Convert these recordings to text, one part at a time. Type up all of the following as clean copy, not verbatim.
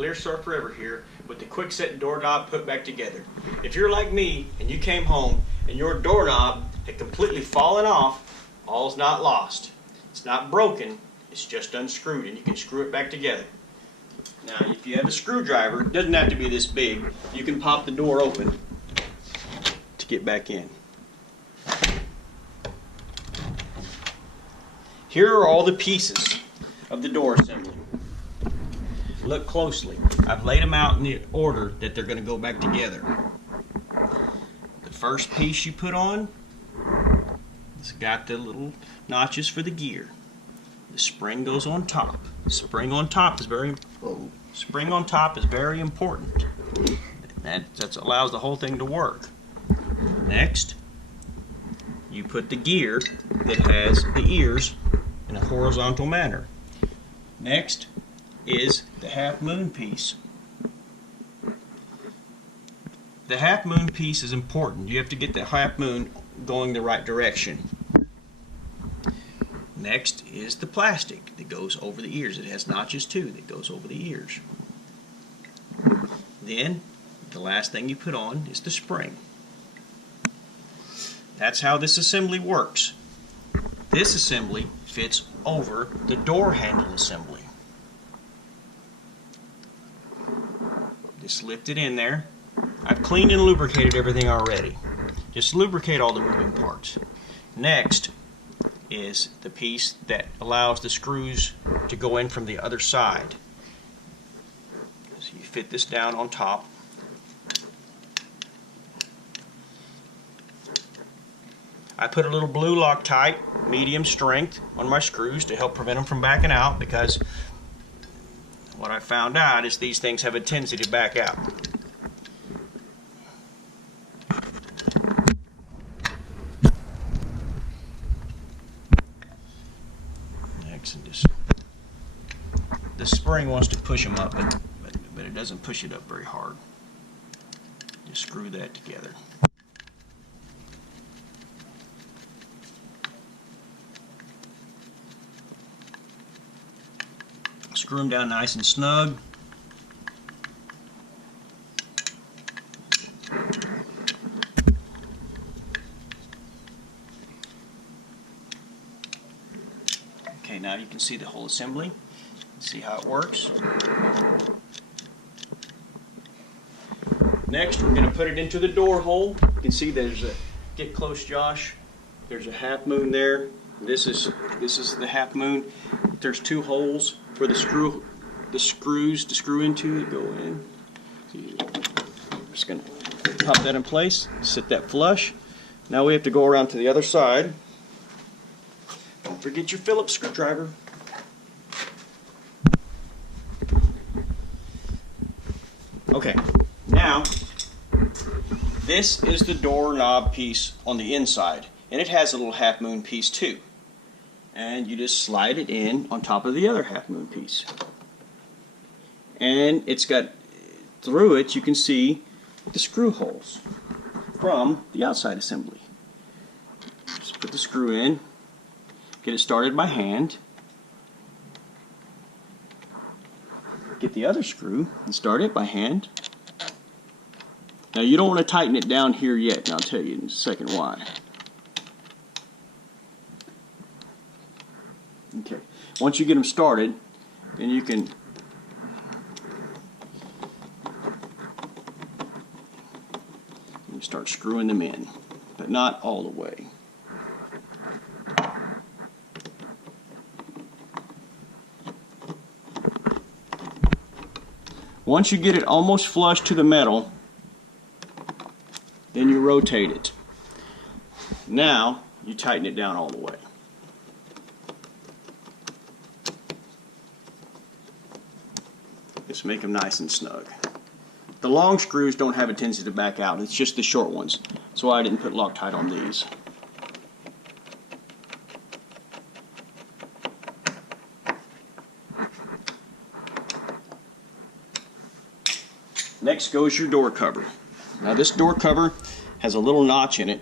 clear as forever here with the Kwikset doorknob put back together. If you're like me and you came home and your doorknob had completely fallen off, all's not lost. It's not broken, it's just unscrewed, and you can screw it back together. Now, if you have a screwdriver, it doesn't have to be this big. You can pop the door open to get back in. Here are all the pieces of the door assembly. Look closely. I've laid them out in the order that they're going to go back together. The first piece you put on, it's got the little notches for the gear. The spring goes on top. Spring on top is very important. That allows the whole thing to work. Next, you put the gear that has the ears in a horizontal manner. Next is the half moon piece. The half moon piece is important. You have to get the half moon going the right direction. Next is the plastic that goes over the ears. It has notches too that goes over the ears. Then the last thing you put on is the spring. That's how this assembly works. This assembly fits over the door handle assembly. Just lift it in there. I've cleaned and lubricated everything already. Just lubricate all the moving parts. Next is the piece that allows the screws to go in from the other side. So you fit this down on top. I put a little blue Loctite, medium strength, on my screws to help prevent them from backing out, because what I found out is these things have a tendency to back out. Next, and just the spring wants to push them up, but it doesn't push it up very hard. Just screw that together. Screw them down nice and snug. Okay, now you can see the whole assembly. See how it works. Next, we're going to put it into the door hole. You can see there's a, get close, Josh. There's a half moon there. This is the half moon. There's two holes for the screws to screw into it, go in. I'm just going to pop that in place, sit that flush. Now we have to go around to the other side. Don't forget your Phillips screwdriver. Okay, now this is the door knob piece on the inside, and it has a little half moon piece too. And you just slide it in on top of the other half moon piece. And it's got, through it you can see the screw holes from the outside assembly. Just put the screw in, get it started by hand, get the other screw and start it by hand. Now you don't want to tighten it down here yet, and I'll tell you in a second why. Okay, once you get them started, then you can start screwing them in, but not all the way. Once you get it almost flush to the metal, then you rotate it. Now you tighten it down all the way. Just make them nice and snug. The long screws don't have a tendency to back out. It's just the short ones. That's why I didn't put Loctite on these. Next goes your door cover. Now this door cover has a little notch in it.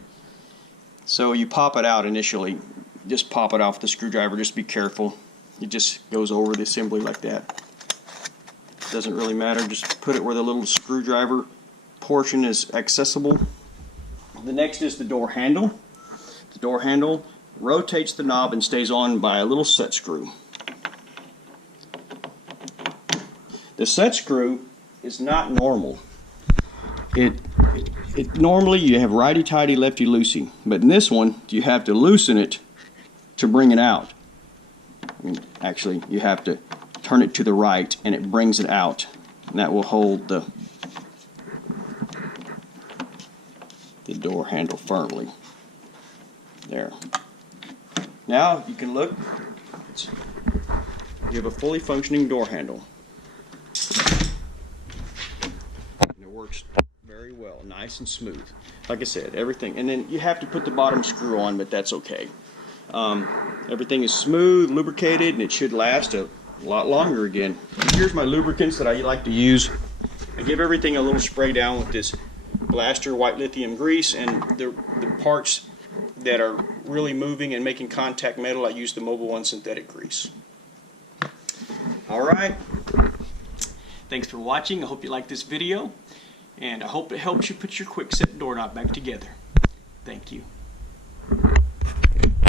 So you pop it out initially. Just pop it off with the screwdriver. Just be careful. It just goes over the assembly like that. Doesn't really matter, just put it where the little screwdriver portion is accessible. The next is the door handle. The door handle rotates the knob and stays on by a little set screw. The set screw is not normal. Normally you have righty-tighty, lefty-loosey, but in this one you have to loosen it to bring it out. I mean, actually, you have to turn it to the right and it brings it out, and that will hold the door handle firmly. There. Now you can look. You have a fully functioning door handle. And it works very well, nice and smooth. Like I said, everything. And then you have to put the bottom screw on, but that's okay. Everything is smooth, lubricated, and it should last a lot longer again. Here's my lubricants that I like to use. I give everything a little spray down with this Blaster white lithium grease, and the parts that are really moving and making contact metal, I use the Mobile One synthetic grease. Alright, thanks for watching. I hope you liked this video, and I hope it helps you put your Kwikset doorknob back together. Thank you.